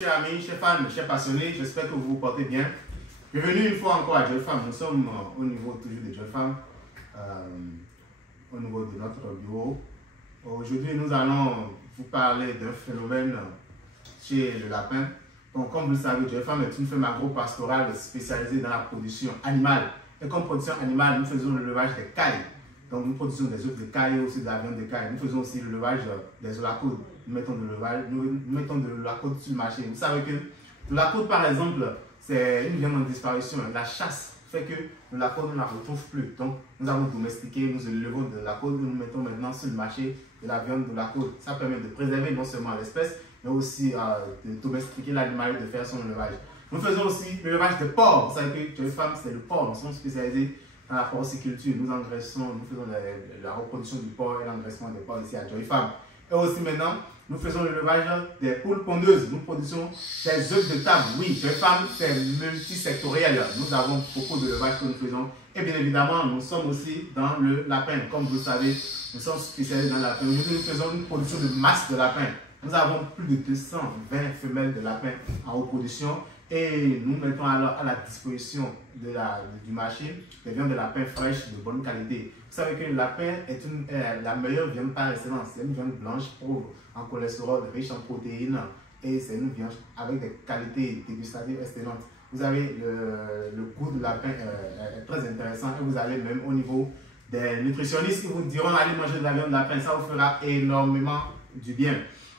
Chers amis, chers fans, chers passionnés, j'espère que vous vous portez bien. Bienvenue une fois encore à Joy Farm. Nous sommes au niveau toujours de Joy Farm, au niveau de notre bureau. Aujourd'hui, nous allons vous parler d'un phénomène chez le lapin. Donc, comme vous le savez, Joy Farm est une ferme agro-pastorale spécialisée dans la production animale. Et comme production animale, nous faisons l'élevage des cailles. Donc, nous produisons des œufs de caille et aussi de la viande de caille. Nous faisons aussi l'élevage des olacoudes. Nous mettons de l'olacoude sur le marché. Vous savez que l'olacoude, par exemple, c'est une viande en disparition. La chasse fait que l'olacoude, on ne la retrouve plus. Donc, nous avons domestiqué, nous élevons de l'olacoude, nous mettons maintenant sur le marché de la viande de l'olacoude. Ça permet de préserver non seulement l'espèce, mais aussi de domestiquer l'animal et de faire son élevage. Nous faisons aussi l'élevage de porc. Vous savez que Joy Farm, c'est le porc. Nous sommes spécialisés dans la porciculture. Nous engraissons, nous faisons la reproduction du porc et l'engraissement des porcs ici à Joy Farm. Et aussi maintenant, nous faisons l'élevage des poules pondeuses. Nous produisons des œufs de table. Oui, Joy Farm, c'est multisectoriel. Nous avons beaucoup d'élevage que nous faisons. Et bien évidemment, nous sommes aussi dans le lapin. Comme vous le savez, nous sommes spécialisés dans le lapin. Aujourd'hui, nous faisons une production de masse de lapin. Nous avons plus de 220 femelles de lapin en reproduction. Et nous mettons alors à la disposition du marché des viandes de lapin fraîches de bonne qualité. Vous savez que le lapin est la meilleure viande par excellence. C'est une viande blanche, pauvre en cholestérol, riche en protéines. Et c'est une viande avec des qualités dégustatives excellentes. Vous avez le goût du lapin est très intéressant. Et vous allez même au niveau des nutritionnistes qui vous diront allez manger de la viande de lapin. Ça vous fera énormément du bien.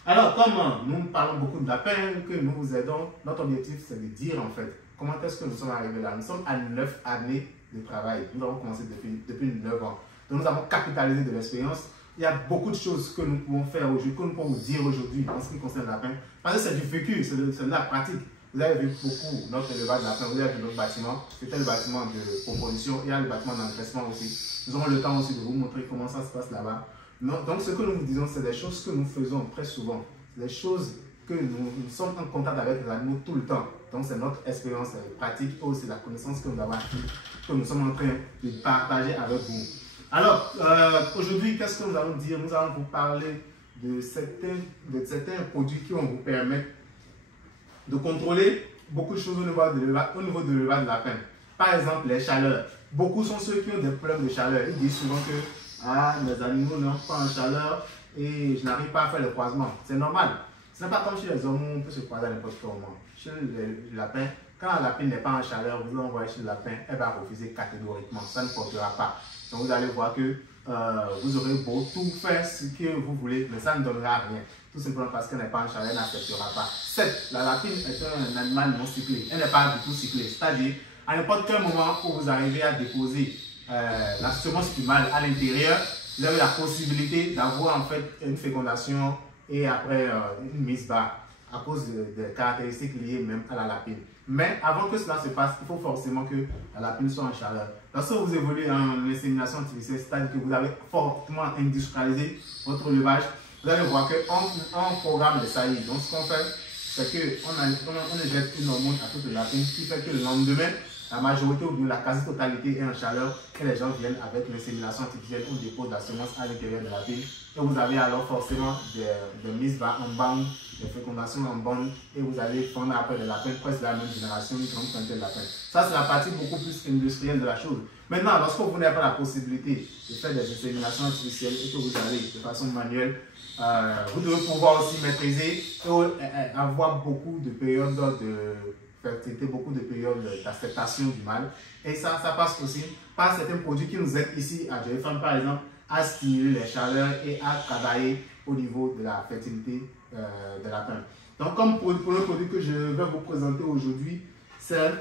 Alors, comme nous parlons beaucoup de lapin, que nous vous aidons, notre objectif c'est de dire en fait comment est-ce que nous sommes arrivés là. Nous sommes à 9 années de travail. Nous avons commencé depuis 9 ans. Donc, nous avons capitalisé de l'expérience. Il y a beaucoup de choses que nous pouvons faire aujourd'hui, que nous pouvons vous dire aujourd'hui en ce qui concerne le lapin. Parce que c'est du vécu, c'est de la pratique. Vous avez vu beaucoup notre élevage de lapin, vous avez vu notre bâtiment. C'était le bâtiment de proposition, il y a le bâtiment d'engraissement aussi. Nous aurons le temps aussi de vous montrer comment ça se passe là-bas. Donc, ce que nous vous disons, c'est des choses que nous faisons très souvent. C'est des choses que nous sommes en contact avec les animaux tout le temps. Donc, c'est notre expérience pratique et aussi la connaissance que nous avons acquis, que nous sommes en train de partager avec vous. Alors, aujourd'hui, qu'est-ce que nous allons dire? Nous allons vous parler de certains produits qui vont vous permettre de contrôler beaucoup de choses au niveau de l'élevage de lapin. Par exemple, les chaleurs. Beaucoup sont ceux qui ont des problèmes de chaleur. Ils disent souvent que mes animaux n'ont pas en chaleur et je n'arrive pas à faire le croisement. C'est normal. Ce n'est pas comme chez les hommes où on peut se croiser à n'importe quel moment. Chez le lapin, quand la lapine n'est pas en chaleur, vous l'envoyez chez le lapin, elle va refuser catégoriquement. Ça ne portera pas. Donc vous allez voir que vous aurez beau tout faire ce que vous voulez, mais ça ne donnera rien. Tout simplement parce qu'elle n'est pas en chaleur, elle n'acceptera pas. Certes, la lapine est un animal non cyclé. Elle n'est pas du tout cyclée. C'est-à-dire, à n'importe quel moment où vous arrivez à déposer la semence du mâle à l'intérieur, vous avez la possibilité d'avoir en fait une fécondation et après une mise bas à cause des caractéristiques liées même à la lapine. Mais avant que cela se passe, il faut forcément que la lapine soit en chaleur. Lorsque vous évoluez en insémination artificielle, c'est-à-dire que vous avez fortement industrialisé votre élevage, vous allez voir qu'on programme les saillies. Donc ce qu'on fait, c'est qu'on injecte une hormone à toute la lapine qui fait que le lendemain, la majorité ou bien la quasi-totalité est en chaleur et les gens viennent avec l'insémination artificielle ou dépose la semence à l'intérieur de la lapine. Et vous avez alors forcément des mises en bande, des fécondations en bande et vous allez prendre après les lapins presque de la même génération, une grande quantité de lapins. Ça, c'est la partie beaucoup plus industrielle de la chose. Maintenant, lorsque vous n'avez pas la possibilité de faire des inséminations artificielles et que vous allez de façon manuelle, vous devez pouvoir aussi maîtriser et avoir beaucoup de périodes de fertilité, beaucoup de périodes d'acceptation du mâle. Et ça passe aussi par certains produits qui nous aident ici à Joy Farm, par exemple, à stimuler les chaleurs et à travailler au niveau de la fertilité des lapins. Donc, comme pour le produit que je vais vous présenter aujourd'hui, c'est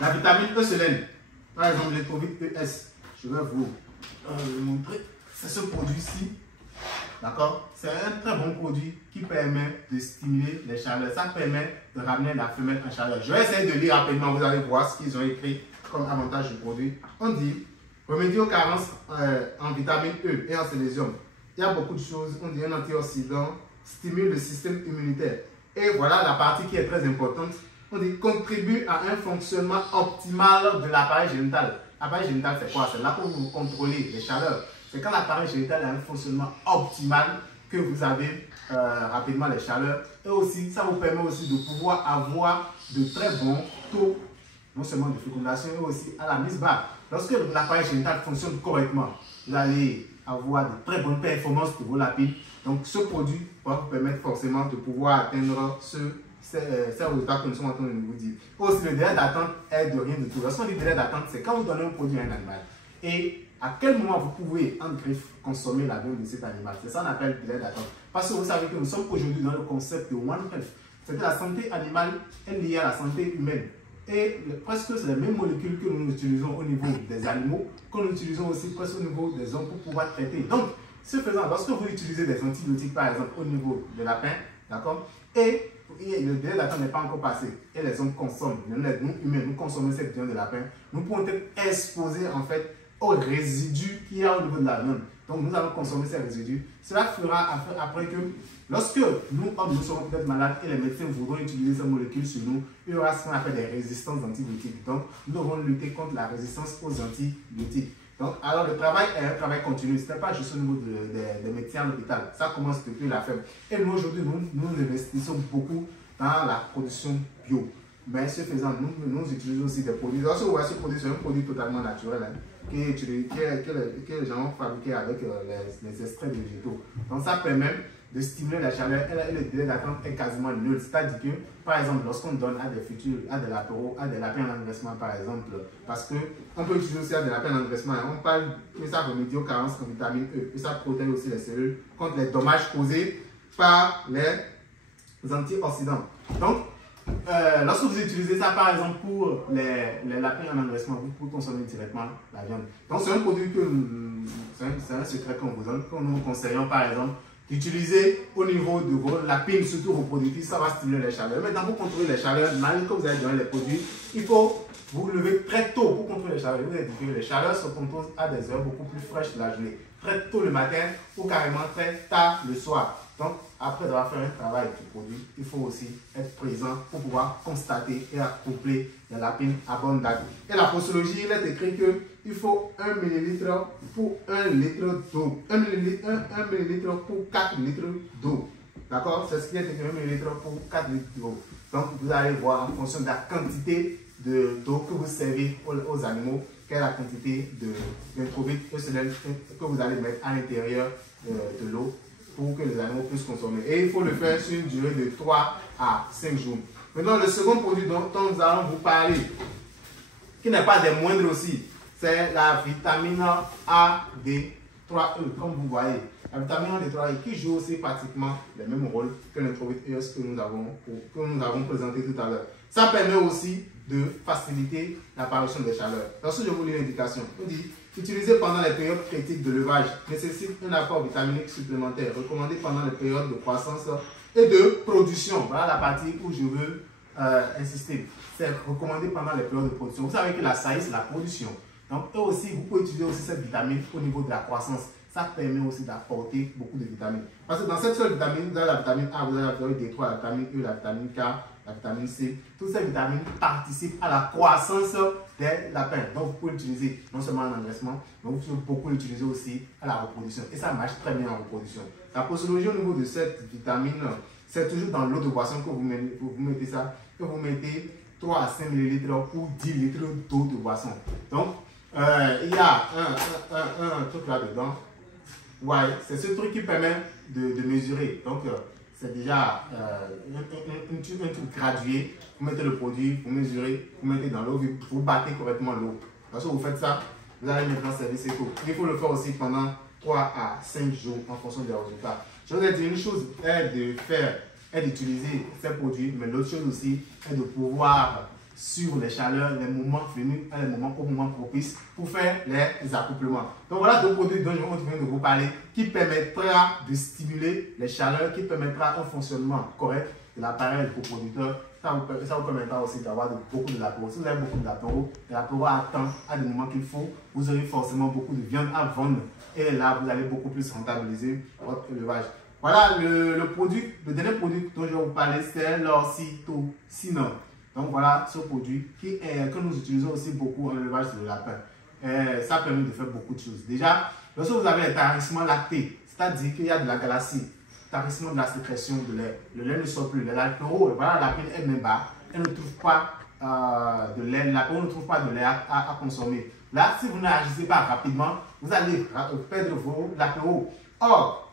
la vitamine E sélène. Par exemple, l'électrolyte ES. Je vais vous le montrer. C'est ce produit-ci. D'accord? C'est un très bon produit qui permet de stimuler les chaleurs. Ça permet de ramener la femelle en chaleur. Je vais essayer de lire rapidement. Vous allez voir ce qu'ils ont écrit comme avantage du produit. On dit remédier aux carences en vitamine E et en sélénium. Il y a beaucoup de choses. On dit un antioxydant, stimule le système immunitaire. Et voilà la partie qui est très importante. On dit contribue à un fonctionnement optimal de l'appareil génital. L'appareil génital, c'est quoi? C'est là pour vous contrôler les chaleurs. C'est quand l'appareil génital a un fonctionnement optimal que vous avez rapidement les chaleurs Et aussi, ça vous permet aussi de pouvoir avoir de très bons taux, non seulement de fécondation, mais aussi à la mise bas. Lorsque l'appareil génital fonctionne correctement, vous allez avoir de très bonnes performances de vos lapines. Donc, ce produit va vous permettre forcément de pouvoir atteindre ces résultats que nous sommes en train de vous dire. Aussi, le délai d'attente est de rien du tout. Lorsqu'on dit délai d'attente, c'est quand vous donnez un produit à un animal. Et à quel moment vous pouvez, en griffe, consommer la viande de cet animal. C'est ça qu'on appelle le délai d'attente. Parce que vous savez que nous sommes aujourd'hui dans le concept de One Health. C'est que la santé animale est liée à la santé humaine. Et presque c'est les mêmes molécules que nous utilisons au niveau des animaux, que nous utilisons aussi presque au niveau des hommes pour pouvoir traiter. Donc, ce faisant, lorsque vous utilisez des antibiotiques, par exemple, au niveau des lapins, d'accord, et le délai d'attente n'est pas encore passé, et les hommes consomment, nous humains, nous consommons cette viande de lapin, nous pouvons être exposés en fait aux résidus qu'il y a au niveau de la viande. Donc, nous allons consommer ces résidus. Cela fera après que, lorsque nous, hommes, nous serons peut-être malades et les médecins voudront utiliser ces molécules sur nous, il y aura ce qu'on appelle des résistances antibiotiques. Donc, nous devons lutter contre la résistance aux antibiotiques. Donc, alors, le travail est un travail continu. Ce n'est pas juste au niveau des médecins à l'hôpital. Ça commence depuis la ferme. Et nous, aujourd'hui, nous investissons beaucoup dans la production bio. Mais ce faisant, nous utilisons aussi des produits. Lorsque vous voyez ce produit, c'est un produit totalement naturel que les gens ont fabriqué avec les extraits végétaux. Donc, ça permet de stimuler la chaleur et le délai d'attente est quasiment nul. C'est-à-dire que, par exemple, lorsqu'on donne à des lapins en engraissement, par exemple, parce qu'on peut utiliser aussi à des lapins en engraissement, on parle que ça remédie aux carences en vitamine E, que ça protège aussi les cellules contre les dommages causés par les antioxydants. Donc, lorsque vous utilisez ça, par exemple, pour les lapins en engraissement, vous pouvez consommer directement la viande. Donc, c'est un produit que c'est un secret qu'on vous donne, que nous vous conseillons, par exemple, d'utiliser au niveau de vos lapines, surtout reproductrices, ça va stimuler les chaleurs. Maintenant, pour contrôler les chaleurs, malgré que vous allez donner les produits, il faut vous lever très tôt pour contrôler les chaleurs. Vous avez dit que les chaleurs se contrôlent à des heures beaucoup plus fraîches de la journée. Très tôt le matin ou carrément très tard le soir. Donc, après avoir fait un travail du produit, il faut aussi être présent pour pouvoir constater et accoupler les lapines à bonne date. Et la posologie, il est écrit qu'il faut 1 millilitre pour 1 litre d'eau. 1 millilitre pour 4 litres d'eau. D'accord? C'est ce qui est écrit, 1 millilitre pour 4 litres d'eau. Donc, vous allez voir en fonction de la quantité d'eau que vous servez aux animaux, quelle est la quantité d'introvites que vous allez mettre à l'intérieur de l'eau pour que les animaux puissent consommer. Et il faut le faire sur une durée de 3 à 5 jours. Maintenant, le second produit dont nous allons vous parler, qui n'est pas des moindres aussi, c'est la vitamine A-D3E, comme vous voyez. La vitamine A-D3E qui joue aussi pratiquement le même rôle que l'introvite ES que nous avons présenté tout à l'heure. Ça permet aussi de faciliter l'apparition des chaleurs. Lorsque je vous lis l'indication, on dit utilisé pendant les périodes critiques de levage, nécessite un apport vitaminique supplémentaire, recommandé pendant les périodes de croissance et de production. Voilà la partie où je veux insister. C'est recommandé pendant les périodes de production. Vous savez que la saillie, c'est la production. Donc, eux aussi, vous pouvez utiliser aussi cette vitamine au niveau de la croissance. Ça permet aussi d'apporter beaucoup de vitamines. Parce que dans cette seule vitamine, vous avez la vitamine A, vous avez la vitamine D3, la vitamine E, la vitamine K, la vitamine C. Toutes ces vitamines participent à la croissance des lapins. Donc, vous pouvez l'utiliser non seulement en engraissement, mais vous pouvez beaucoup l'utiliser aussi à la reproduction. Et ça marche très bien en reproduction. La posologie au niveau de cette vitamine, c'est toujours dans l'eau de boisson que vous mettez ça. Que vous mettez 3 à 5 ml pour 10 litres d'eau de boisson. Donc, il y a un truc là-dedans. Ouais, c'est ce truc qui permet de mesurer. Donc, c'est déjà un truc gradué. Vous mettez le produit, vous mesurez, vous mettez dans l'eau, vous battez correctement l'eau. Lorsque vous faites ça, vous allez maintenant servir ces taux. Il faut le faire aussi pendant 3 à 5 jours en fonction des résultats. Je vous ai dit, une chose est d'utiliser ces produits, mais l'autre chose aussi est de pouvoir sur les chaleurs, les moments venus, au moment propice pour faire les accouplements. Donc voilà deux produits dont je viens de vous parler qui permettra de stimuler les chaleurs, qui permettra un fonctionnement correct de l'appareil reproducteur. Ça vous permettra aussi d'avoir beaucoup de l'apéro. Si vous avez beaucoup de l'apéro attend à des moments qu'il faut, vous aurez forcément beaucoup de viande à vendre et là vous allez beaucoup plus rentabiliser votre élevage. Voilà le dernier produit dont je vais vous parler, c'est l'ocytocine. Donc voilà ce produit que nous utilisons aussi beaucoup en élevage de lapin. Ça permet de faire beaucoup de choses. Déjà, lorsque vous avez un tarissement lacté, c'est-à-dire qu'il y a de la galaxie tarissement de la sécrétion de lait. Le lait ne sort plus. Le lactéro, voilà, la lapine est même bas. Elle ne trouve pas de lait. On ne trouve pas de lait à consommer. Là, si vous n'agissez pas rapidement, vous allez perdre vos lactéros. Or,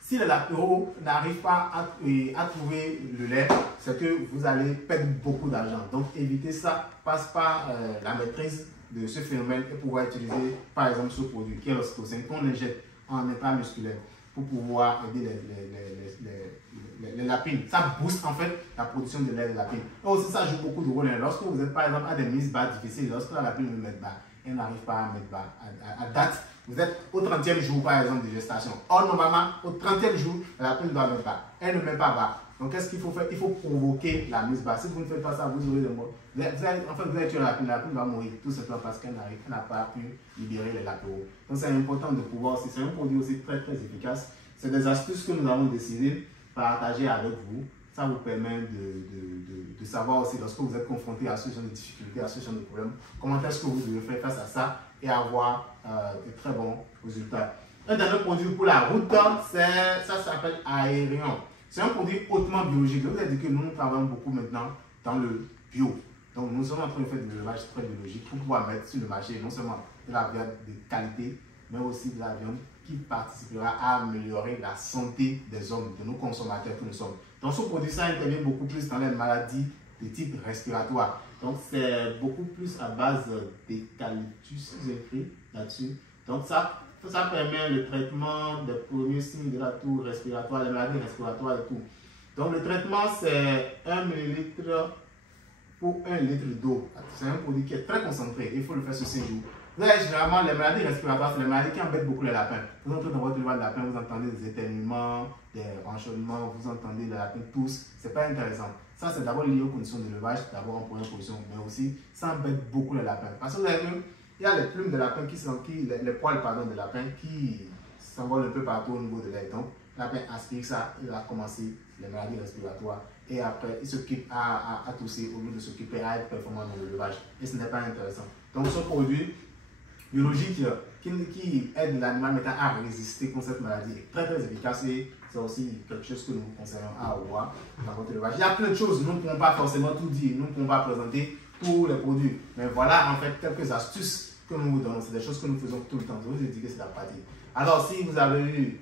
si le lactéro n'arrive pas à trouver le lait, c'est que vous allez perdre beaucoup d'argent. Donc, évitez ça. Passe par la maîtrise de ce phénomène et pouvoir utiliser, par exemple, ce produit qui est l'ocytocine qu'on injecte en intramusculaire pour pouvoir aider les lapines. Ça booste en fait la production de lait de lapine. Et aussi, ça joue beaucoup de rôle. Lorsque vous êtes, par exemple, à des mises bas difficiles, lorsque la lapine veut mettre bas, elle n'arrive pas à mettre bas à date. Vous êtes au 30e jour, par exemple, de gestation. Or, normalement, au 30e jour, la lapine doit mettre bas. Elle ne met pas bas. Donc, qu'est-ce qu'il faut faire? Il faut provoquer la mise bas. Si vous ne faites pas ça, vous aurez des morts. En fait, vous allez tuer la lapine va mourir tout simplement parce qu'elle n'a pas pu libérer les latéraux. Donc, c'est important de pouvoir aussi. C'est un produit aussi très, très efficace. C'est des astuces que nous avons décidé de partager avec vous. Ça vous permet de savoir aussi, lorsque vous êtes confronté à ce genre de difficultés, à ce genre de problèmes, comment est-ce que vous devez faire face à ça et avoir de très bons résultats. Un dernier produit pour la route, ça s'appelle Aérion. C'est un produit hautement biologique. Je vous ai dit que nous travaillons beaucoup maintenant dans le bio. Donc, nous sommes en train de faire de l'élevage très biologique pour pouvoir mettre sur le marché non seulement de la viande de qualité, mais aussi de la viande qui participera à améliorer la santé des hommes, de nos consommateurs que nous sommes. Donc, ce produit, ça intervient beaucoup plus dans les maladies de type respiratoire. Donc, c'est beaucoup plus à base d'eucalyptus, j'ai écrit là-dessus. Donc, ça permet le traitement des premiers signes de la toux respiratoire, les maladies respiratoires et tout. Donc, le traitement, c'est 1 ml pour 1 litre d'eau. C'est un produit qui est très concentré. Il faut le faire sur 5 jours. Vous avez généralement les maladies respiratoires, c'est les maladies qui embêtent beaucoup les lapins. Vous entrez dans votre élevage de lapin, vous entendez des éternuements, des ronchonnements, vous entendez les lapins tous. C'est pas intéressant. Ça, c'est d'abord lié aux conditions d'élevage, d'abord en première position, mais aussi ça embête beaucoup les lapins. Parce que vous avez vu, il y a les plumes de lapin les poils de lapin qui s'envolent un peu partout au niveau de l'air. Donc, le lapin aspire ça, il a commencé les maladies respiratoires et après il s'occupe à tousser au lieu de s'occuper à être performant dans l'élevage. Et ce n'est pas intéressant. Donc, ce produit biologique qui aide l'animal maintenant à résister contre cette maladie est très très efficace et c'est aussi quelque chose que nous vous conseillons à avoir dans votre élevage. Il y a plein de choses, nous ne pouvons pas forcément tout dire, nous ne pouvons pas présenter tous les produits, mais voilà en fait quelques astuces que nous vous donnons, c'est des choses que nous faisons tout le temps, je vous ai dit que c'est la pratique. Alors si vous avez eu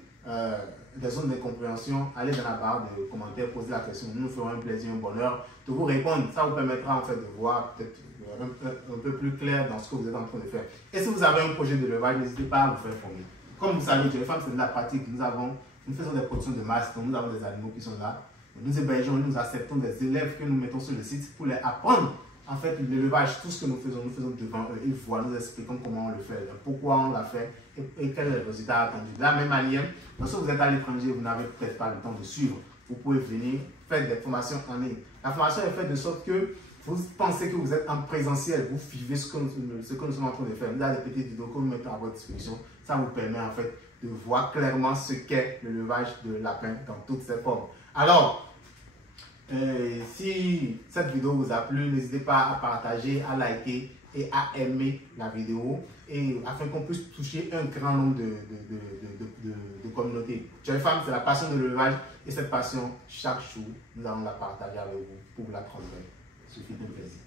des zones d'incompréhension, allez dans la barre de commentaires, posez la question, nous nous ferons un plaisir, un bonheur de vous répondre, ça vous permettra en fait de voir peut-être un peu plus clair dans ce que vous êtes en train de faire. Et si vous avez un projet d'élevage, n'hésitez pas à vous faire former. Comme vous savez, les femmes, c'est de la pratique. Nous faisons des productions de masse, donc nous avons des animaux qui sont là. Nous hébergeons, nous acceptons des élèves que nous mettons sur le site pour les apprendre. En fait, l'élevage, tout ce que nous faisons devant eux. Ils voient, nous expliquons comment on le fait, pourquoi on l'a fait et quel est le résultat attendu. De la même manière, lorsque vous êtes à l'étranger, vous n'avez peut-être pas le temps de suivre. Vous pouvez venir faire des formations en ligne. La formation est faite de sorte que vous pensez que vous êtes en présentiel, vous vivez ce que nous sommes en train de faire. Vous avez des petites vidéos que nous mettons à votre disposition. Ça vous permet en fait de voir clairement ce qu'est l'élevage de lapin dans toutes ses formes. Alors, si cette vidéo vous a plu, n'hésitez pas à partager, à liker et à aimer la vidéo et afin qu'on puisse toucher un grand nombre de communautés. Joy Farm, c'est la passion de l'élevage et cette passion, chaque jour, nous allons la partager avec vous pour vous la transmettre. Il suffit de plaisir.